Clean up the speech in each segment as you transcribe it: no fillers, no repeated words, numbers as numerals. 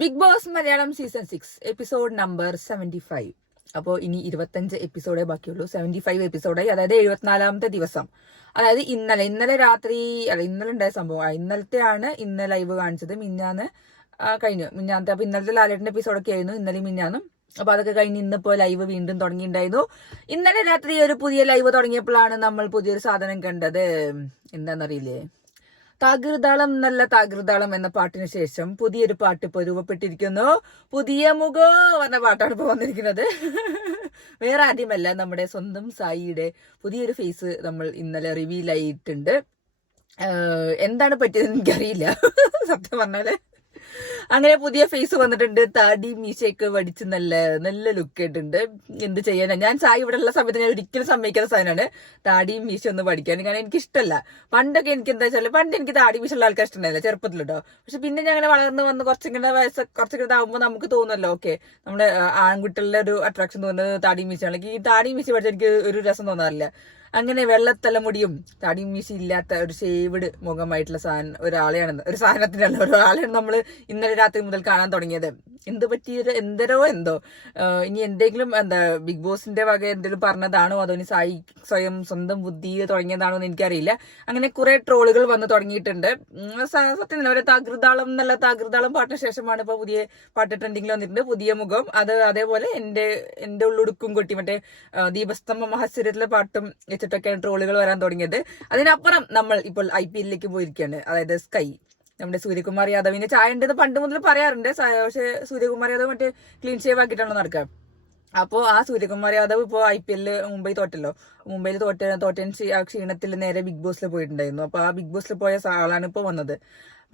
Big Boss Malayalam season 6 episode number 75. അപ്പോൾ ഇനി 25 എപ്പിസോഡേ ബാക്കിയുള്ളൂ. 75 എപ്പിസോഡായി, അതായത് 74ാമത്തെ ദിവസം. അതായത് ഇന്നലെ രാത്രി ഇന്നലെ ഉണ്ടായ സംഭവം. ഇന്നലത്തെയാണ് ഇന്ന് ലൈവ് കാണിച്ചത്. മിഞ്ഞാന്ന് കഴിഞ്ഞു. മിഞ്ഞാന്നത്തെ അപ്പൊ ഇന്നലത്തെ ലാലേട്ടന്റെ എപ്പിസോഡൊക്കെ ആയിരുന്നു ഇന്നലെയും മിഞ്ഞാന്നും. അപ്പൊ അതൊക്കെ കഴിഞ്ഞ് ഇന്നിപ്പോ ലൈവ് വീണ്ടും തുടങ്ങിയിട്ടുണ്ടായിരുന്നു. ഇന്നലെ രാത്രി ഒരു പുതിയ ലൈവ് തുടങ്ങിയപ്പോഴാണ് നമ്മൾ പുതിയൊരു സാധനം കണ്ടത്. എന്താണെന്നറിയില്ലേ? താകൃതാളം നല്ല താകൃതാളം എന്ന പാട്ടിന് ശേഷം പുതിയൊരു പാട്ട് ഇപ്പൊ രൂപപ്പെട്ടിരിക്കുന്നു. പുതിയ മുഖോ എന്ന പാട്ടാണ് ഇപ്പൊ വന്നിരിക്കുന്നത്. വേറെ ആദ്യമല്ല, നമ്മുടെ സ്വന്തം സായിയുടെ പുതിയൊരു ഫേസ് നമ്മൾ ഇന്നലെ റിവീൽ ആയിട്ടുണ്ട്. എന്താണ് പറ്റിയതെന്ന് എനിക്കറിയില്ല സത്യം പറഞ്ഞാല്. അങ്ങനെ പുതിയ ഫേസ് വന്നിട്ടുണ്ട്. താടി മീശയൊക്കെ വടിച്ച് നല്ല ലുക്ക് ആയിട്ടുണ്ട്. എന്ത് ചെയ്യാനാ, ഞാൻ സായി ഇവിടെ ഉള്ള സമയത്ത് ഞാൻ ഒരിക്കലും സമ്മതിക്കാത്ത സാധനമാണ് താടിയും മീശ ഒന്ന് പഠിക്കാൻ. കാരണം എനിക്ക് ഇഷ്ടമല്ല. പണ്ടൊക്കെ എനിക്ക് എന്താ വെച്ചാൽ പണ്ട് എനിക്ക് താടി മീശുള്ള ആൾക്കാർ ഇഷ്ടമല്ല ചെറുപ്പത്തിൽ കേട്ടോ. പക്ഷെ പിന്നെ ഞാൻ അങ്ങനെ വളർന്ന് വന്ന് കുറച്ചിങ്ങനെ കുറച്ചിങ്ങനെ ആകുമ്പോൾ നമുക്ക് തോന്നുമല്ലോ, ഓക്കെ നമ്മുടെ ആൺകുട്ടികളുടെ ഒരു അട്രാക്ഷൻ തോന്നുന്നത് താടി മീശയാണെങ്കിൽ ഈ താടി മീശ പഠിച്ചാൽ എനിക്ക് ഒരു രസം തോന്നാറില്ല. അങ്ങനെ വെള്ളത്തലമുടിയും താടിയും മീശ ഇല്ലാത്ത ഒരു ഷേവ്ഡ് മുഖമായിട്ടുള്ള ഒരു സാധനത്തിനുള്ള ഒരാളെയാണ് നമ്മൾ ഇന്നലെ രാത്രി മുതൽ കാണാൻ തുടങ്ങിയത്. എന്ത് പറ്റിയൊരു എന്തോ ഇനി എന്തെങ്കിലും ബിഗ് ബോസിന്റെ വക എന്തെങ്കിലും പറഞ്ഞതാണോ അതോ ഇനി സായി സ്വയം സ്വന്തം ബുദ്ധി തുടങ്ങിയതാണോ എന്ന് എനിക്കറിയില്ല. അങ്ങനെ കുറെ ട്രോളുകൾ വന്ന് തുടങ്ങിയിട്ടുണ്ട്. സത്യം ഒരു നല്ല താകൃതാളം പാട്ടിന് ശേഷമാണ് ഇപ്പൊ പുതിയ പാട്ട് ട്രെൻഡിങ്ങിൽ വന്നിട്ടുണ്ട്. പുതിയ മുഖം, അതേപോലെ എന്റെ ഉള്ളുടുക്കും കൊട്ടി മറ്റേ ദീപസ്തംഭ മഹോത്സവത്തിലെ പാട്ടും വെച്ചിട്ടൊക്കെയാണ് ട്രോളുകൾ വരാൻ തുടങ്ങിയത്. അതിനപ്പുറം നമ്മൾ ഇപ്പോൾ IPL പോയിരിക്കുകയാണ്. അതായത് സ്കൈ, നമ്മുടെ സൂര്യകുമാർ യാദവിന്റെ ചായ ഉണ്ടെന്ന് പണ്ട് മുതൽ പറയാറുണ്ട്. പക്ഷെ സൂര്യകുമാർ യാദവ് മറ്റേ ക്ലീൻ ഷേവ് ആക്കിയിട്ടാണല്ലോ നടക്കുക. അപ്പോൾ ആ സൂര്യകുമാർ യാദവ് ഇപ്പോൾ IPL മുംബൈ തോറ്റല്ലോ. മുംബൈയിൽ തോറ്റ ക്ഷീണത്തിൽ നേരെ ബിഗ് ബോസിൽ പോയിട്ടുണ്ടായിരുന്നു. അപ്പൊ ആ ബിഗ് ബോസിൽ പോയ ആളാണ് ഇപ്പോൾ വന്നത്.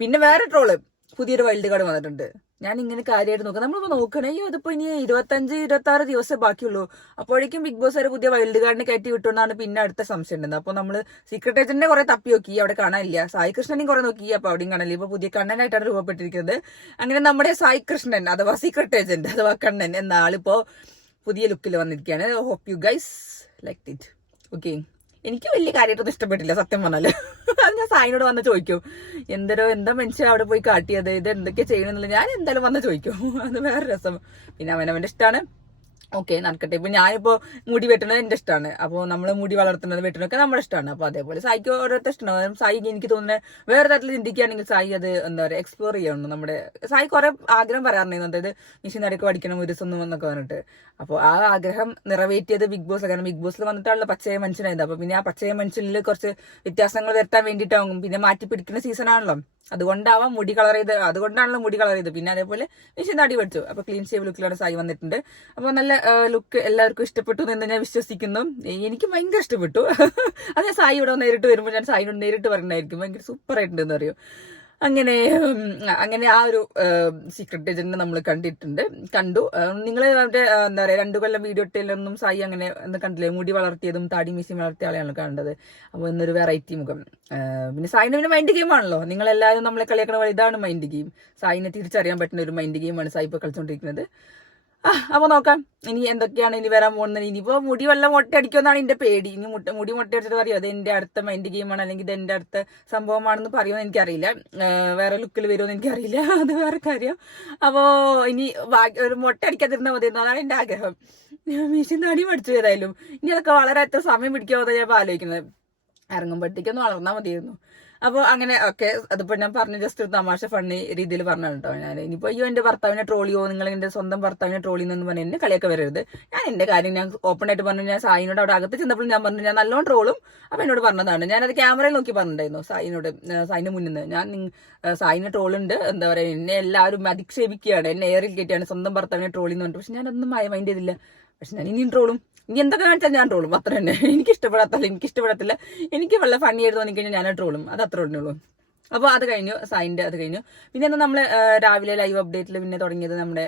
പിന്നെ വേറെ ട്രോള്, പുതിയൊരു വൈൽഡ് കാർഡ് വന്നിട്ടുണ്ട്. ഞാൻ ഇങ്ങനെ കാര്യമായിട്ട് നോക്കാം. നമ്മളിപ്പോ നോക്കണേ, ഇതിപ്പോ ഇനി 25-26 ദിവസമേ ബാക്കിയുള്ളൂ. അപ്പോഴേക്കും ബിഗ് ബോസ് ഒരു പുതിയ വൈൽഡ് കാർഡിനെ കയറ്റി വിട്ടുകൊണ്ടാണ് പിന്നെ അടുത്ത സംശയം ഉണ്ടായിരുന്നത്. അപ്പൊ നമ്മള് സീക്രട്ട് ഏജന്റിനെ കുറെ തപ്പി നോക്കി, അവിടെ കാണാനില്ല. സായി കൃഷ്ണനെയും കുറെ നോക്കി, അപ്പൊ അവിടെയും കാണാനില്ല. ഇപ്പൊ പുതിയ കണ്ണനായിട്ടാണ് രൂപപ്പെട്ടിരിക്കുന്നത്. അങ്ങനെ നമ്മുടെ സായി കൃഷ്ണൻ അഥവാ സീക്രട്ട് ഏജന്റ് അഥവാ കണ്ണൻ എന്ന ആളിപ്പോ പുതിയ ലുക്കിൽ വന്നിരിക്കുകയാണ്. Hope you guys like it. Okay, എനിക്ക് വലിയ കാര്യമായിട്ടൊന്നും ഇഷ്ടപ്പെട്ടില്ല സത്യം പറഞ്ഞാല്. അത് ഞാൻ സായിനോട് വന്ന് ചോദിക്കും, എന്താ മനുഷ്യൻ അവിടെ പോയി കാട്ടിയത്, ഇത് എന്തൊക്കെ ചെയ്യണമെന്നുള്ളത് ഞാൻ എന്തായാലും വന്ന് ചോദിക്കും. അത് വേറെ രസം. പിന്നെ അവനവന്റെ ഇഷ്ടമാണ്. ഓക്കെ, നടക്കട്ടെ. ഇപ്പൊ ഞാനിപ്പോ മുടി വെട്ടുന്നത് എന്റെ ഇഷ്ടമാണ്. അപ്പോൾ നമ്മള് മുടി വളർത്തുന്നത് വെട്ടുന്നതൊക്കെ നമ്മുടെ ഇഷ്ടമാണ്. അപ്പൊ അതേപോലെ സായിക്ക് ഓരോരുത്തർ ഇഷ്ടമാണ്. സായി എനിക്ക് തോന്നുന്നത് വേറെ തരത്തിൽ ചിന്തിക്കുകയാണെങ്കിൽ സായി അത് എന്താ പറയുക എക്സ്പ്ലോർ ചെയ്യണം. നമ്മുടെ സായി കുറെ ആഗ്രഹം പറയാറുണ്ടായിരുന്നു, അതായത് മിഷൻ നടക്ക് പഠിക്കണം ഒരു ദിവസം എന്നൊക്കെ പറഞ്ഞിട്ട്. അപ്പോൾ ആ ആഗ്രഹം നിറവേറ്റിയത് ബിഗ് ബോസ്. കാരണം ബിഗ് ബോസിൽ വന്നിട്ടുള്ള പച്ചയ മനുഷ്യനായത്. അപ്പൊ പിന്നെ ആ പച്ചയ മനുഷ്യനിൽ കുറച്ച് വ്യത്യാസങ്ങൾ വരുത്താൻ വേണ്ടിയിട്ടാവും. പിന്നെ മാറ്റി പിടിക്കുന്ന സീസൺ ആണല്ലോ, അതുകൊണ്ടാവാം മുടി കളർ ചെയ്ത്, അതുകൊണ്ടാണല്ലോ മുടി കളർ ചെയ്ത്. പിന്നെ അതേപോലെ മിഷൻ താടി പഠിച്ചു. അപ്പൊ ക്ലീൻ ഷേവ് ലുക്കിലാണ് സായി വന്നിട്ടുണ്ട്. അപ്പൊ നല്ല ലുക്ക് എല്ലാവർക്കും ഇഷ്ടപ്പെട്ടു എന്ന് ഞാൻ വിശ്വസിക്കുന്നു. എനിക്ക് ഭയങ്കര ഇഷ്ടപ്പെട്ടു. അത് ഞാൻ സായി ഇവിടെ നേരിട്ട് വരുമ്പോൾ ഞാൻ സായിനോട് നേരിട്ട് പറഞ്ഞായിരിക്കും ഭയങ്കര സൂപ്പർ ആയിട്ടുണ്ടെന്ന് അറിയോ. അങ്ങനെ ആ ഒരു സീക്രട്ട് ഏജന്റിനെ നമ്മൾ കണ്ടു. നിങ്ങൾ മറ്റേ എന്താ പറയാ 2 കൊല്ലം വീഡിയോ ഇട്ടതിലൊന്നും സായി അങ്ങനെ കണ്ടില്ലേ, മുടി വളർത്തിയതും താടി മീശയും വളർത്തിയ ആളെയാണ് കണ്ടത്. അപ്പൊ ഇന്നൊരു വെറൈറ്റി മുഖം. പിന്നെ സായിന് പിന്നെ മൈൻഡ് ഗെയിം ആണല്ലോ, നിങ്ങളെല്ലാവരും നമ്മളെ കളിയാക്കണ പോലെ ഇതാണ് മൈൻഡ് ഗെയിം. സായിനെ തിരിച്ചറിയാൻ പറ്റുന്ന ഒരു മൈൻഡ് ഗെയിമാണ് സായി ഇപ്പൊ കളിച്ചോണ്ടിരിക്കുന്നത്. അപ്പൊ നോക്കാം ഇനി എന്തൊക്കെയാണ് ഇനി വരാൻ പോകുന്നത്. ഇനിയിപ്പോ മുടി വല്ല മൊട്ടയടിക്കുമെന്നാണ് എന്റെ പേടി. ഇനി മുടി മൊട്ടയടിച്ചിട്ട് പറയോ അത് എന്റെ അടുത്ത മൈൻഡ് ഗെയിമാണ് അല്ലെങ്കിൽ ഇത് എന്റെ അടുത്ത സംഭവമാണെന്ന് പറയുമെന്ന് എനിക്കറിയില്ല. വേറെ ലുക്കിൽ വരുമെന്ന് എനിക്കറിയില്ല, അത് വേറെ കാര്യം. അപ്പോ ഇനി ഒരു മൊട്ട അടിക്കാതിരുന്നാൽ മതിയെന്ന്, അതാണ് എന്റെ ആഗ്രഹം. മെഷീൻ താടി പഠിച്ചു ഏതായാലും. ഇനി അതൊക്കെ വളരെ എത്ര സമയം പിടിക്കാമെന്ന് ഞാൻ ആലോചിക്കുന്നത്. ഇറങ്ങുമ്പോഴത്തേക്കൊന്ന് വളർന്നാൽ മതിയായിരുന്നു. അപ്പോൾ അങ്ങനെ ഒക്കെ അതിപ്പോ ഞാൻ പറഞ്ഞു ജസ്റ്റ് ഒരു തമാശ ഫണ്ണി രീതിയിൽ പറഞ്ഞു കേട്ടോ. ഞാൻ ഇനിയിപ്പോ അയ്യോ എന്റെ ഭർത്താവിനെ ട്രോളിയോ, നിങ്ങൾ എന്റെ സ്വന്തം ഭർത്താവിനെ ട്രോളിന്ന് പറഞ്ഞ് എന്നെ കളിയൊക്കെ വരരുത്. ഞാൻ എന്റെ കാര്യം ഞാൻ ഓപ്പൺ ആയിട്ട് പറഞ്ഞു. ഞാൻ സായിനോട് അവിടെ അകത്ത് ചെന്നപ്പോൾ ഞാൻ പറഞ്ഞു ഞാൻ നല്ലോണം ട്രോളും. അപ്പൊ എന്നോട് പറഞ്ഞതാണ്, ഞാനത് ക്യാമറയിൽ നോക്കി പറഞ്ഞിട്ടുണ്ടായിരുന്നു സായിന്റെ മുന്നിൽ നിന്ന്. ഞാൻ സായിനെ ട്രോളുണ്ട്, എന്താ പറയാ എന്നെ എല്ലാവരും അധിക്ഷേപിക്കുകയാണ്, എന്നെ എയറിൽ കയറ്റിയാണ് സ്വന്തം ഭർത്താവിനെ ട്രോളിന്ന് പറഞ്ഞിട്ട്. പക്ഷെ ഞാനൊന്നും മൈൻഡ് ചെയ്തില്ല. പക്ഷെ ഞാൻ ഇനിയും ട്രോളും. ഇനി എന്തൊക്കെ കാണിച്ചാൽ ഞാൻ ട്രോളും, അത്ര തന്നെ. എനിക്ക് ഇഷ്ടപ്പെടത്തില്ല. എനിക്ക് വല്ല ഫണ്ണി ആയിട്ട് തോന്നിക്കഴിഞ്ഞാൽ ഞാൻ ട്രോളും, അത് അത്ര ഉള്ളൂ. അപ്പൊ അത് കഴിഞ്ഞു, സായിന്റെ അത് കഴിഞ്ഞു. പിന്നെ നമ്മള് രാവിലെ ലൈവ് അപ്ഡേറ്റിൽ പിന്നെ തുടങ്ങിയത് നമ്മുടെ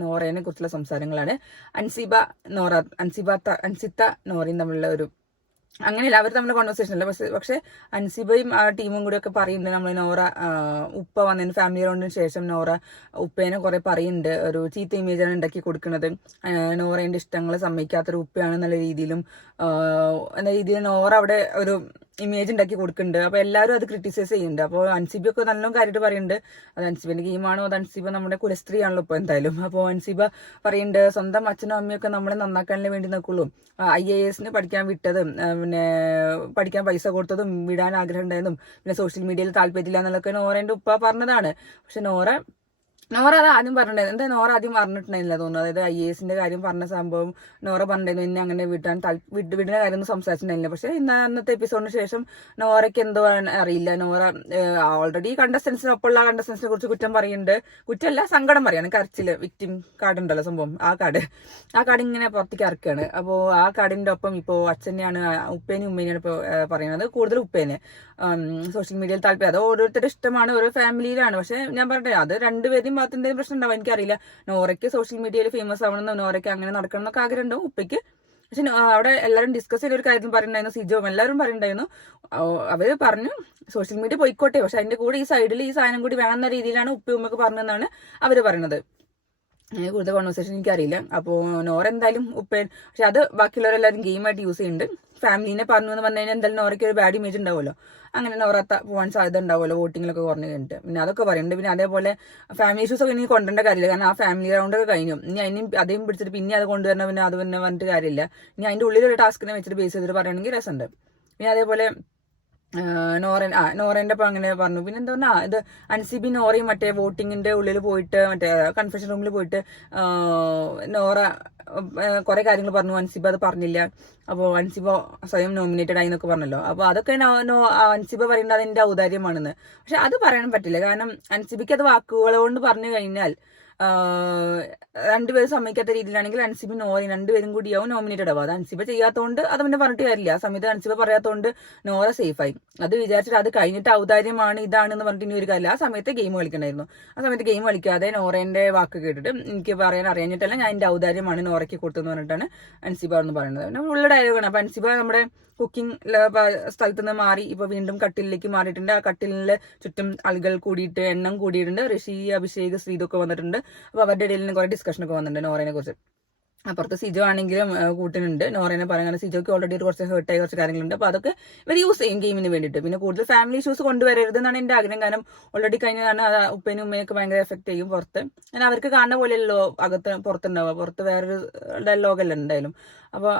നോറയെ കുറിച്ചുള്ള സംസാരങ്ങളാണ്. അൻസിത്ത നോറയും തമ്മിലുള്ള ഒരു അങ്ങനെയല്ല, അവർ തമ്മിലുള്ള കോൺവെർസേഷൻ അല്ല. പക്ഷെ അൻസിബയും ആ ടീമും കൂടി ഒക്കെ പറയുന്നുണ്ട്, നമ്മൾ നോറ ഉപ്പ വന്നതിന് ഫാമിലി റൗണ്ടിന് ശേഷം നോറ ഉപ്പേനെ കുറെ പറയുന്നുണ്ട്, ഒരു ചീത്ത ഇമേജാണ് ഉണ്ടാക്കി കൊടുക്കുന്നത്, നോറേന്റെ ഇഷ്ടങ്ങൾ സമ്മതിക്കാത്തൊരു ഉപ്പയാണെന്നുള്ള രീതിയിലും നോറ അവിടെ ഒരു ഇമേജ് ഉണ്ടാക്കി കൊടുക്കുന്നുണ്ട്. അപ്പോൾ എല്ലാവരും അത് ക്രിട്ടിസൈസ് ചെയ്യുന്നുണ്ട്. അപ്പോൾ അൻസിബ ഒക്കെ നല്ലോണം കാര്യമായിട്ട് പറയുന്നുണ്ട് അത് അൻസിബിന്റെ ഗെയിമാണോ, അത് അൻസിബ നമ്മുടെ കുലസ്ത്രീ ആണല്ലോ ഇപ്പോൾ എന്തായാലും. അപ്പോൾ അൻസിബ പറയുന്നുണ്ട് സ്വന്തം അച്ഛനും അമ്മയൊക്കെ നമ്മളെ നന്നാക്കാനേ വേണ്ടി നിൽക്കുള്ളൂ. IAS പഠിക്കാൻ വിട്ടതും പിന്നെ പഠിക്കാൻ പൈസ കൊടുത്തതും വിടാൻ ആഗ്രഹം ഉണ്ടായതും പിന്നെ സോഷ്യൽ മീഡിയയിൽ താല്പര്യമില്ല എന്നുള്ളതൊക്കെ നോറേന്റെ ഉപ്പ പറഞ്ഞതാണ്. പക്ഷെ നോറ അത് ആദ്യം പറഞ്ഞിട്ടുണ്ടായിരുന്നു. എന്താ നോറ ആദ്യം പറഞ്ഞിട്ടുണ്ടായില്ല തോന്നുന്നു. അതായത് IAS കാര്യം പറഞ്ഞ സംഭവം നോറ പറഞ്ഞിരുന്നു എന്നെ അങ്ങനെ വിടുന്ന കാര്യം ഒന്നും സംസാരിച്ചിട്ടുണ്ടായില്ല. പക്ഷെ അന്നത്തെ എപ്പിസോഡിന് ശേഷം നോറയ്ക്ക് എന്തോ അറിയില്ല, നോറ ഓൾറെഡി കണ്ടസ്റ്റൻസിനൊപ്പമുള്ള കണ്ടസ്റ്റൻസിനെ കുറിച്ച് കുറ്റം പറയുന്നുണ്ട്. കുറ്റമല്ല, സങ്കടം പറയാണ്. കരച്ചില് വിക്ടിം കാർഡ് ഉണ്ടല്ലോ സംഭവം, ആ കാർഡ് ഇങ്ങനെ പുറത്തേക്ക് ഇറക്കുകയാണ്. അപ്പോൾ ആ കാർഡിന്റെ ഒപ്പം ഇപ്പോൾ അച്ഛനെയാണ്, ഉപ്പേനെയും ഉമ്മേനെയാണ് ഇപ്പോൾ പറയുന്നത്. കൂടുതൽ ഉപ്പേനെ സോഷ്യൽ മീഡിയയിൽ താല്പര്യം, അത് ഓരോരുത്തരുടെ ഇഷ്ടമാണ്, ഓരോ ഫാമിലിയിലാണ്. പക്ഷെ ഞാൻ പറഞ്ഞത് അത് രണ്ടുപേരും ഭാഗത്ത് എന്തെങ്കിലും പ്രശ്നം ഉണ്ടാവും എനിക്കറിയില്ല. നോറയ്ക്ക് സോഷ്യൽ മീഡിയയിൽ ഫേമസ് ആവണമെന്നോ നോറയ്ക്ക് അങ്ങനെ നടക്കണം എന്നൊക്കെ ആഗ്രഹം ഉണ്ടാവും ഉപ്പയ്ക്ക്. പക്ഷെ അവിടെ എല്ലാവരും ഡിസ്കസ് ചെയ്ത ഒരു കാര്യം പറയുന്നുണ്ടായിരുന്നു, സിജോം എല്ലാവരും പറയുന്നുണ്ടായിരുന്നു. അവര് പറഞ്ഞു സോഷ്യൽ മീഡിയ പോയിക്കോട്ടെ, പക്ഷെ അതിന്റെ കൂടെ ഈ സൈഡിൽ ഈ സാധനം കൂടി വേണമെന്ന രീതിയിലാണ് ഉപ്പയും ഉമ്മയൊക്കെ പറഞ്ഞതെന്നാണ് അവര് പറയുന്നത്. കൂടുതൽ കോൺവെർസേഷൻ എനിക്കറിയില്ല. അപ്പോൾ നോറ എന്തായാലും ഉപ്പേൻ, പക്ഷെ അത് ബാക്കിയുള്ളവരെല്ലാവരും ഗെയിമായിട്ട് യൂസ് ചെയ്യുന്നുണ്ട്. ഫാമിലിനെ പറഞ്ഞു എന്ന് പറഞ്ഞു കഴിഞ്ഞാൽ എന്തായാലും നോറയ്ക്ക് ഒരു ബാഡ് ഇമേജ് ഉണ്ടാവുമല്ലോ, അങ്ങനെ നോറ പോകാൻ സാധ്യത ഉണ്ടാവുമല്ലോ വോട്ടിങ്ങിലൊക്കെ കുറഞ്ഞു കഴിഞ്ഞിട്ട്. പിന്നെ അതൊക്കെ പറയുന്നുണ്ട്. പിന്നെ അതേപോലെ ഫാമിലി ഇഷ്യൂസ് ഒക്കെ ഇനി കൊണ്ടുവരേണ്ട കാര്യമില്ല, കാരണം ആ ഫാമിലി റൗണ്ടൊക്കെ കഴിഞ്ഞു. ഇനി അതിനും അതേം പിടിച്ചിട്ട് പിന്നെ അത് കൊണ്ടുവരണം, പിന്നെ അത് പിന്നെ പറഞ്ഞിട്ട് കാര്യമില്ല. ഇനി അതിന്റെ ഉള്ളിലൊരു ടാസ്കിനെ വെച്ചിട്ട് ബേസ് ചെയ്തിട്ട് പറയുകയാണെങ്കിൽ രസമുണ്ട്. പിന്നെ അതേപോലെ നോറേന്റെ ഒപ്പം അങ്ങനെ പറഞ്ഞു. പിന്നെ എന്താ പറഞ്ഞാ ഇത് അൻസിബി നോറയും മറ്റേ വോട്ടിങ്ങിന്റെ ഉള്ളിൽ പോയിട്ട് മറ്റേ കൺഫെഷൻ റൂമിൽ പോയിട്ട് നോറ കുറെ കാര്യങ്ങൾ പറഞ്ഞു, അൻസിബ അത് പറഞ്ഞില്ല. അപ്പോൾ അൻസിബ സ്വയം നോമിനേറ്റഡ് ആയി എന്നൊക്കെ പറഞ്ഞല്ലോ. അപ്പോൾ അതൊക്കെ അൻസിബ പറയുന്നത് അതിന്റെ ഔദാര്യമാണെന്ന്. പക്ഷെ അത് പറയാൻ പറ്റില്ല, കാരണം അൻസിബിക്ക് അത് വാക്കുകൾ കൊണ്ട് പറഞ്ഞു കഴിഞ്ഞാൽ രണ്ടുപേരും സമ്മതിക്കാത്ത രീതിയിലാണെങ്കിൽ അൻസിബ നോറയും രണ്ടുപേരും കൂടിയാവും നോമിനേറ്റഡ് ആവും. അത് അൻസിബ ചെയ്യാത്തതുകൊണ്ട് അത് പിന്നെ പറഞ്ഞിട്ട് കാര്യമില്ല. ആ സമയത്ത് അൻസിബ പറയാത്തതുകൊണ്ട് നോറ സേഫായി. അത് വിചാരിച്ചിട്ട് അത് കഴിഞ്ഞിട്ട് ഔദാര്യമാണ് ഇതാണെന്ന് പറഞ്ഞിട്ട് ഇനി ഒരു കാര്യമില്ല. ആ സമയത്ത് ഗെയിം കളിക്കണ്ടായിരുന്നു. ആ സമയത്ത് ഗെയിം കളിക്കാതെ നോറേന്റെ വാക്ക് കേട്ടിട്ട് എനിക്ക് പറയാൻ അറിയാഞ്ഞിട്ടല്ല, ഞാൻ എന്റെ ഔദാര്യമാണ് നോറയ്ക്ക് കൊടുത്തെന്ന് പറഞ്ഞിട്ടാണ് അൻസിബ എന്ന് പറയുന്നത്. പിന്നെ ഉള്ള ഡയലോഗാണ്. അപ്പൊ അൻസിബ നമ്മുടെ കുക്കിംഗ് സ്ഥലത്ത് നിന്ന് മാറി ഇപ്പൊ വീണ്ടും കട്ടിലേക്ക് മാറിയിട്ടുണ്ട്. ആ കട്ടിലിന് ചുറ്റും ആളുകൾ കൂടിയിട്ട് എണ്ണം കൂടിയിട്ടുണ്ട്. ഋഷി, അഭിഷേക്, ശ്രീതൊക്കെ വന്നിട്ടുണ്ട്. അപ്പൊ അവരുടെ ഇടയിൽ കുറെ ഡിസ്കഷൻ ഒക്കെ വന്നിട്ടുണ്ട് നോറേനെ കുറിച്ച്. അപ്പുറത്ത് സിജോ ആണെങ്കിലും കൂട്ടിനുണ്ട്. നോറേനെ പറയുന്നത് സിജോക്ക് ഓൾറെഡി കുറച്ച് ഹേർട്ടായ കുറച്ച് കാര്യങ്ങളുണ്ട്. അപ്പൊ അതൊക്കെ ഇവർ യൂസ് ചെയ്യും ഗെയിമിന് വേണ്ടിയിട്ട്. പിന്നെ കൂടുതൽ ഫാമിലി ഇഷ്യൂസ് കൊണ്ടുവരരുത് എന്നാണ് എന്റെ ആഗ്രഹം. കാരണം ഓൾറെഡി കഴിഞ്ഞതാണ്, അത് ഉപ്പേനും ഉമ്മയൊക്കെ ഭയങ്കര എഫക്ട് ചെയ്യും പുറത്ത്. ഞാൻ അവർക്ക് കാണുന്ന പോലെയല്ലോ പുറത്തുണ്ടാവുക, പുറത്ത് വേറൊരു ലോകമല്ല എന്തായാലും. അപ്പൊ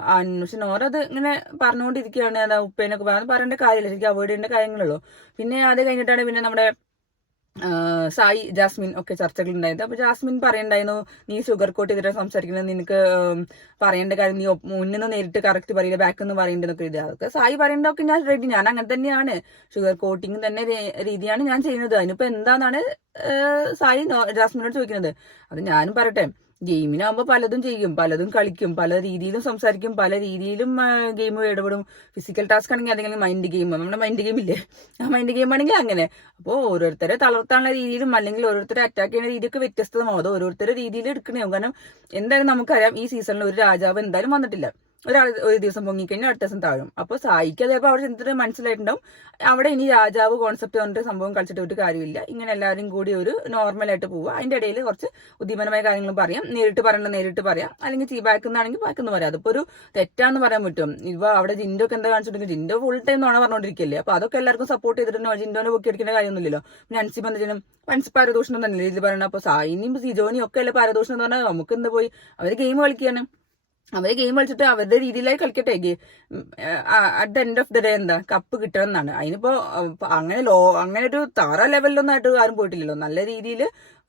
പക്ഷെ നോറ അത് ഇങ്ങനെ പറഞ്ഞുകൊണ്ടിരിക്കുകയാണ്. അതാ ഉപ്പേനൊക്കെ പറയേണ്ട കാര്യമില്ല, ശരിക്കും അവോയ്ഡ് ചെയ്യേണ്ട കാര്യങ്ങളുള്ളൂ. പിന്നെ അത് കഴിഞ്ഞിട്ടാണ് പിന്നെ നമ്മുടെ സായി, ജാസ്മിൻ ഒക്കെ ചർച്ചകൾ ഉണ്ടായത്. അപ്പൊ ജാസ്മിൻ പറയണ്ടായിരുന്നു നീ ഷുഗർ കോട്ട് ചെയ്തിട്ട് സംസാരിക്കുന്നത്, നിനക്ക് പറയേണ്ട കാര്യം നീ മുന്നിൽ നിന്ന് നേരിട്ട് കറക്റ്റ് പറയില്ല, ബാക്ക് നിന്ന് പറയേണ്ടതൊക്കെ ഇത്. അതൊക്കെ സായി പറയേണ്ടതൊക്കെ ഞാൻ റെഡി, ഞാൻ അങ്ങനെ തന്നെയാണ്. ഷുഗർ കോട്ടിങ് തന്നെ രീതിയാണ് ഞാൻ ചെയ്യുന്നത്. അതിനിപ്പോ എന്താണെന്നാണ് സായി ജാസ്മിനോട് ചോദിക്കുന്നത്. അത് ഞാനും പറയട്ടെ, ഗെയിമിനാകുമ്പോൾ പലതും ചെയ്യും, പലതും കളിക്കും, പല രീതിയിലും സംസാരിക്കും, പല രീതിയിലും ഗെയിം ഇടപെടും. ഫിസിക്കൽ ടാസ്ക് ആണെങ്കിൽ അതെങ്കിലും മൈൻഡ് ഗെയിം, നമ്മുടെ മൈൻഡ് ഗെയിം ഇല്ലേ, ആ മൈൻഡ് ഗെയിം ആണെങ്കിൽ അങ്ങനെ. അപ്പോൾ ഓരോരുത്തരെ തളർത്താനുള്ള രീതിയിലും അല്ലെങ്കിൽ ഓരോരുത്തരെ അറ്റാക്ക് ചെയ്യുന്ന രീതിയൊക്കെ വ്യത്യസ്തമാവും. അത് ഓരോരുത്തരുടെ രീതിയിൽ എടുക്കണേവും. കാരണം എന്തായാലും നമുക്കറിയാം ഈ സീസണിൽ ഒരു രാജാവ് എന്തായാലും വന്നിട്ടില്ല. ഒരാൾ ഒരു ദിവസം പൊങ്ങിക്കഴിഞ്ഞാൽ അടുത്ത ദിവസം താഴും. അപ്പോൾ സായിക്ക് അതേപോലെ അവിടെ ചെന്നിട്ട് മനസ്സിലായിട്ടുണ്ടാവും അവിടെ ഇനി രാജാവ് കോൺസെപ്റ്റ് വന്നിട്ട് സംഭവം കളിച്ചിട്ട് ഒരു കാര്യമില്ല. ഇങ്ങനെ എല്ലാവരും കൂടി ഒരു നോർമലായിട്ട് പോവുക, അതിന്റെ ഇടയിൽ കുറച്ച് ബുദ്ധിപരമായ കാര്യങ്ങൾ പറയാം, നേരിട്ട് പറയണം നേരിട്ട് പറയാം, അല്ലെങ്കിൽ ബാക്കുന്നാണെങ്കിൽ ബാക്കെന്ന് പറയാം. അതിപ്പോ ഒരു തെറ്റാന്ന് പറയാൻ പറ്റും. ഇപ്പൊ അവിടെ ജിൻഡോ ഒക്കെ എന്താ കാണിച്ചിട്ടുണ്ടെങ്കിൽ ജിൻഡോ ഫുൾ ടൈം നോണ പറഞ്ഞോണ്ടിരിക്കല്ലേ. അപ്പൊ അതൊക്കെ എല്ലാവർക്കും സപ്പോർട്ട് ചെയ്തിട്ടുണ്ടോ, ജിൻഡോനെ പൊക്കി അടിക്കേണ്ട കാര്യമൊന്നുമില്ലല്ലോ. പിന്നെ അൻസിബ എന്തെങ്കിലും പാരദൂഷണം തന്നെ രീതിയിൽ പറയണം. അപ്പൊ സായിനിയും സിജോനിയും ഒക്കെ അല്ലേ പാരദൂഷണം എന്ന് പറഞ്ഞാൽ നമുക്ക് എന്ത് പോയി, അവര് ഗെയിം കളിക്കുകയാണ്. അവര് ഗെയിം കളിച്ചിട്ട് അവരുടെ രീതിയിലായി കളിക്കട്ടെ. At the end of the day എന്താ കപ്പ് കിട്ടണം എന്നാണ്. അതിനിപ്പോ അങ്ങനെ ഒരു താറ ലെവലിലൊന്നും ആയിട്ട് ആരും പോയിട്ടില്ലല്ലോ. നല്ല രീതിയിൽ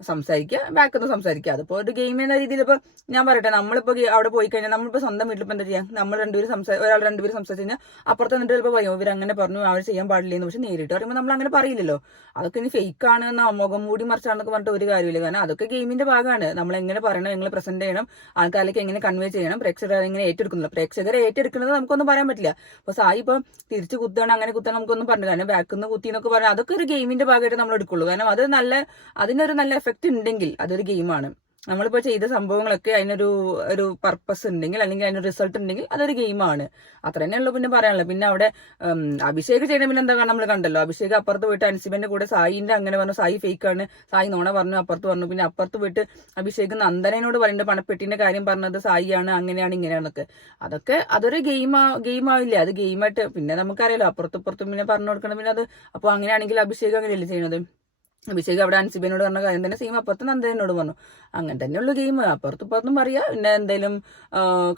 സംസാരിക്കുക, ബാക്കൊന്ന് സംസാരിക്കുക. അതിപ്പോ ഒരു ഗെയിം എന്ന രീതിയിൽ ഇപ്പൊ ഞാൻ പറയട്ടെ, നമ്മളിപ്പോ അവിടെ പോയി കഴിഞ്ഞാൽ നമ്മളിപ്പോ സ്വന്തം വീട്ടിലിപ്പോ എന്താ ചെയ്യാം, നമ്മൾ ഒരാൾ രണ്ടുപേരും സംസാരിച്ച് കഴിഞ്ഞാൽ അപ്പുറത്ത് എന്നിട്ട് ചിലപ്പോൾ പറയും ഇവർ അങ്ങനെ പറഞ്ഞു, അവർ ചെയ്യാൻ പാടില്ലെന്ന്. പക്ഷെ നേരിട്ട് പറയുമ്പോൾ നമ്മൾ അങ്ങനെ പറയില്ലല്ലോ. അതൊക്കെ ഇനി ഫേക്ക് ആണ് എന്നോ മുഖം മൂടി മറിച്ചാണെന്നൊക്കെ പറഞ്ഞിട്ട് ഒരു കാര്യമില്ല. കാരണം അതൊക്കെ ഗെയിമിന്റെ ഭാഗമാണ്. നമ്മൾ എങ്ങനെ പറയണം, എങ്ങനെ പ്രസന്റ് ചെയ്യണം, ആൾക്കാരിലേക്ക് എങ്ങനെ കൺവേ ചെയ്യണം, പ്രേക്ഷകരെ എങ്ങനെ ഏറ്റെടുക്കുന്നില്ല. പ്രേക്ഷകരെ ഏറ്റെടുക്കുന്നത് നമുക്കൊന്നും പറയാൻ പറ്റില്ല. അപ്പൊ സായി ഇപ്പൊ തിരിച്ച് കുത്താണ് അങ്ങനെ കുത്താൻ നമുക്കൊന്നും പറഞ്ഞു, കാരണം ബാക്കിന്ന് കുത്തി എന്നൊക്കെ പറഞ്ഞാൽ അതൊക്കെ ഒരു ഗെയിമിന്റെ ഭാഗമായിട്ട് നമ്മൾ എടുക്കുള്ളൂ. കാരണം അത് അതിനൊരു നല്ല എഫക്ട് ഉണ്ടെങ്കിൽ അതൊരു ഗെയിമാണ്. നമ്മളിപ്പോൾ ചെയ്ത സംഭവങ്ങളൊക്കെ അതിനൊരു ഒരു പർപ്പസ് ഉണ്ടെങ്കിൽ അല്ലെങ്കിൽ അതിനൊരു റിസൾട്ട് ഉണ്ടെങ്കിൽ അതൊരു ഗെയിമാണ്. അത്ര തന്നെ ഉള്ളൂ പിന്നെ പറയാനുള്ളത്. പിന്നെ അവിടെ അഭിഷേക് ചെയ്യണം പിന്നെ എന്താ നമ്മൾ കണ്ടല്ലോ, അഭിഷേക് അപ്പുറത്ത് പോയിട്ട് അൻസിബന്റെ കൂടെ സായിന്റെ അങ്ങനെ പറഞ്ഞു, സായി ഫേക്ക് ആണ്, സായി നോണ പറഞ്ഞു, അപ്പുറത്ത് പറഞ്ഞു. പിന്നെ അപ്പുറത്ത് പോയിട്ട് അഭിഷേക് നന്ദനോട് പറയുന്നുണ്ട് പണപ്പെട്ടിന്റെ കാര്യം പറഞ്ഞത് സായിയാണ്, അങ്ങനെയാണ് ഇങ്ങനെയാണെന്നൊക്കെ. അതൊക്കെ അതൊരു ഗെയിമാവില്ലേ, അത് ഗെയിമായിട്ട് പിന്നെ നമുക്കറിയാലോ അപ്പുറത്തും ഇപ്പുറത്തും പിന്നെ പറഞ്ഞു കൊടുക്കണം. പിന്നെ അത് അപ്പോൾ അങ്ങനെയാണെങ്കിൽ അഭിഷേക് അങ്ങനെയല്ലേ ചെയ്യുന്നത്. അഭിഷേക് അവിടെ അൻസിബിനോട് പറഞ്ഞ കാര്യം തന്നെ സെയിം അപ്പുറത്ത് നന്ദനോട് പറഞ്ഞു. അങ്ങനെ തന്നെയുള്ള ഗെയിം. അപ്പുറത്തും ഇപ്പുറത്തും പറയാ, പിന്നെ എന്തെങ്കിലും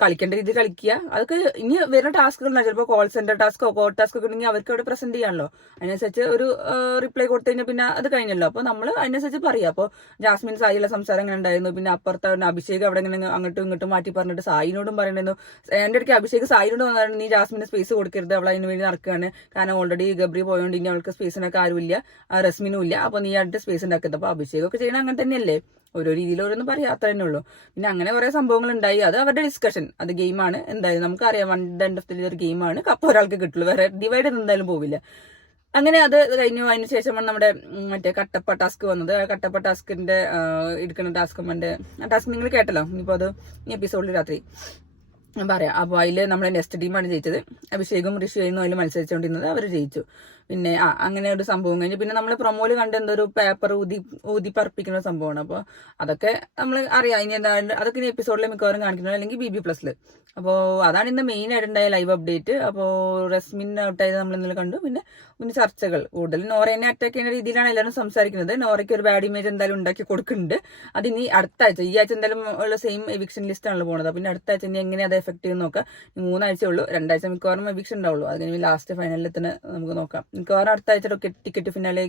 കളിക്കേണ്ട രീതി കളിക്കുക. അതൊക്കെ ഇനി വരുന്ന ടാസ്കുകളുണ്ടാവും. ചിലപ്പോൾ കോൾ സെന്റർ ടാസ്കോ കോഡ് ടാസ്ക് ഒക്കെ ഉണ്ടെങ്കിൽ അവർക്ക് അവിടെ പ്രസന്റ് ചെയ്യാമല്ലോ. അതിനനുസരിച്ച് ഒരു റിപ്ലൈ കൊടുത്തു കഴിഞ്ഞാൽ പിന്നെ അത് കഴിഞ്ഞല്ലോ. അപ്പോൾ നമ്മൾ അതിനനുസരിച്ച് പറയാം. അപ്പോൾ ജാസ്മിൻ സായിയുള്ള സംസാരം അങ്ങനെ ഉണ്ടായിരുന്നു. പിന്നെ അപ്പുറത്ത് അഭിഷേക് അവിടെ ഇങ്ങനെ അങ്ങോട്ടും ഇങ്ങോട്ടും മാറ്റി പറഞ്ഞിട്ട് സായിനോടും പറയുന്നു. എൻ്റെ ഇടയ്ക്ക് അഭിഷേക് സായിനോട് വന്നാണ്, നീ ജാസ്മിന് സ്പേസ് കൊടുക്കരുത്, അവൾ അതിന് വേണ്ടി നടക്കുകയാണ്, കാരണം ഓൾറെഡി ഗബ്രി പോയോണ്ട് ഇനി അവൾക്ക് സ്പേസിനൊക്കെ ആരുമില്ല, റസ്മിനും ഇല്ല, അപ്പൊ നീ ആയിട്ട് സ്പേസ് ഉണ്ടാക്കുന്നത്. അപ്പൊ അഭിഷേകൊക്കെ ചെയ്യണം അങ്ങനെ തന്നെയല്ലേ, ഓരോ രീതിയിൽ ഓരോന്ന് പറയാം, അത്ര തന്നെ ഉള്ളൂ. പിന്നെ അങ്ങനെ കുറെ സംഭവങ്ങൾ ഉണ്ടായി, അത് അവരുടെ ഡിസ്കഷൻ, അത് ഗെയിമാണ്. എന്തായാലും നമുക്കറിയാം വൺ എൻഡ് ഓഫ് ദി ഒരു ഗെയിമാണ്, കപ്പ് ഒരാൾക്ക് കിട്ടുള്ളൂ, വേറെ ഡിവൈഡ് എന്തായാലും പോവില്ല. അങ്ങനെ അത് കഴിഞ്ഞു. അതിന് ശേഷമാണ് നമ്മുടെ മറ്റേ കട്ടപ്പ ടാസ്ക് വന്നത്. ആ കട്ടപ്പ ടാസ്കിന്റെ എടുക്കുന്ന ടാസ്ക് ടാസ്ക് നിങ്ങൾ കേട്ടല്ലോ. ഇനിയിപ്പോൾ അത് ഈ എപ്പിസോഡിൽ രാത്രി പറയാം. അപ്പോൾ അതിൽ നമ്മളെ നെക്സ്റ്റ് ടീമാണ് ജയിച്ചത്. അഭിഷേകും ഋഷിയായിരുന്നു അതിൽ മത്സരിച്ചുകൊണ്ടിരുന്നത്, അവർ ജയിച്ചു. പിന്നെ അങ്ങനെ ഒരു സംഭവം കഴിഞ്ഞു. പിന്നെ നമ്മൾ പ്രൊമോയിൽ കണ്ട എന്തോ ഒരു പേപ്പർ ഊതി പറപ്പിക്കുന്ന സംഭവമാണ്. അപ്പോൾ അതൊക്കെ നമ്മൾ അറിയാം. ഇനി എന്താ അതൊക്കെ ഇനി എപ്പിസോഡിൽ മിക്കവാറും കാണിക്കുന്നത്, അല്ലെങ്കിൽ BB+. അപ്പോൾ അതാണ് ഇന്ന് മെയിൻ ആയിട്ടുണ്ടായ ലൈവ് അപ്ഡേറ്റ്. അപ്പോൾ റസ്മിൻ ഔട്ടായത് നമ്മൾ ഇന്നലെ കണ്ടു. പിന്നെ ചർച്ചകൾ കൂടുതൽ നോറേനെ അറ്റാക്ക് ചെയ്യുന്ന രീതിയിലാണ് എല്ലാവരും സംസാരിക്കുന്നത്. നോറയ്ക്ക് ഒരു ബാഡ് ഇമേജ് എന്തായാലും ഉണ്ടാക്കി കൊടുക്കുന്നുണ്ട്. അത് ഇനി അടുത്ത ആഴ്ച, ഈ ആഴ്ച എന്തായാലും ഉള്ള സെയിം എവിക്ഷൻ ലിസ്റ്റ് ആണല്ലോ പോകുന്നത്. പിന്നെ അടുത്ത ആഴ്ച ഇനി എങ്ങനെ അത് എഫക്ട് ചെയ്യുന്ന നോക്കാം. 3 ആഴ്ച ഉള്ളൂ, 2 ആഴ്ച മിക്കവാറും എവിക്ഷൻ ഉണ്ടാവുള്ളൂ. അത് കഴിഞ്ഞ് ലാസ്റ്റ് ഫൈനലിൽ തന്നെ നമുക്ക് നോക്കാം. മിക്കവാറും അടുത്ത ആഴ്ച ടിക്കറ്റ് ഫിനാലെ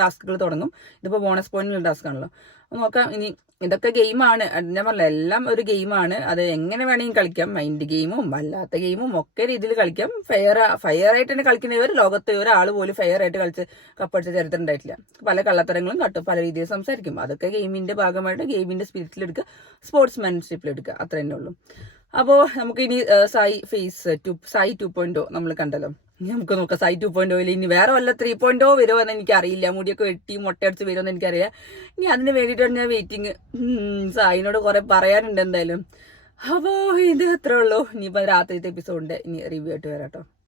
ടാസ്കുകൾ തുടങ്ങും. ഇതിപ്പോൾ ബോണസ് പോയിന്റിലുള്ള ടാസ്ക് ആണല്ലോ. നോക്കാം. ഇനി ഇതൊക്കെ ഗെയിമാണ്, ഞാൻ പറഞ്ഞില്ല, എല്ലാം ഒരു ഗെയിമാണ്. അത് എങ്ങനെ വേണമെങ്കിൽ കളിക്കാം, മൈൻഡ് ഗെയിമും അല്ലാത്ത ഗെയിമും ഒക്കെ രീതിയിൽ കളിക്കാം. ഫെയർ ആയിട്ട് തന്നെ കളിക്കുന്നവർ ലോകത്ത് ഒരാൾ പോലും ഫെയർ ആയിട്ട് കളിച്ച് കപ്പടിച്ച ചരിത്രം ഉണ്ടായിട്ടില്ല. പല കള്ളത്തരങ്ങളും കട്ടും, പല രീതിയിൽ സംസാരിക്കും. അതൊക്കെ ഗെയിമിന്റെ ഭാഗമായിട്ട് ഗെയിമിന്റെ സ്പിരിറ്റിലെടുക്കുക, സ്പോർട്സ്മാൻഷിപ്പിലെടുക്കുക, അത്ര തന്നെ ഉള്ളൂ. അപ്പോൾ നമുക്ക് ഇനി സായി 2.0 നമ്മൾ കണ്ടല്ലോ. ഇനി നമുക്ക് നോക്കാം സായി 2.0 ഇനി വേറെ വല്ല 3.0 വരുമോ എന്ന് എനിക്കറിയില്ല. മുടിയൊക്കെ വെട്ടി മുട്ടയടിച്ച് വരുമോ എന്ന് എനിക്കറിയാം. ഇനി അതിന് വേണ്ടിയിട്ടാണ് ഞാൻ വെയിറ്റിംഗ്. സായിനോട് കുറെ പറയാനുണ്ട് എന്തായാലും. അപ്പോൾ ഇത് അത്രേ ഉള്ളൂ. ഇനിയിപ്പോൾ രാത്രിത്തെ എപ്പിസോഡിന്റെ ഇനി റിവ്യൂ ആയിട്ട് വരാം കേട്ടോ.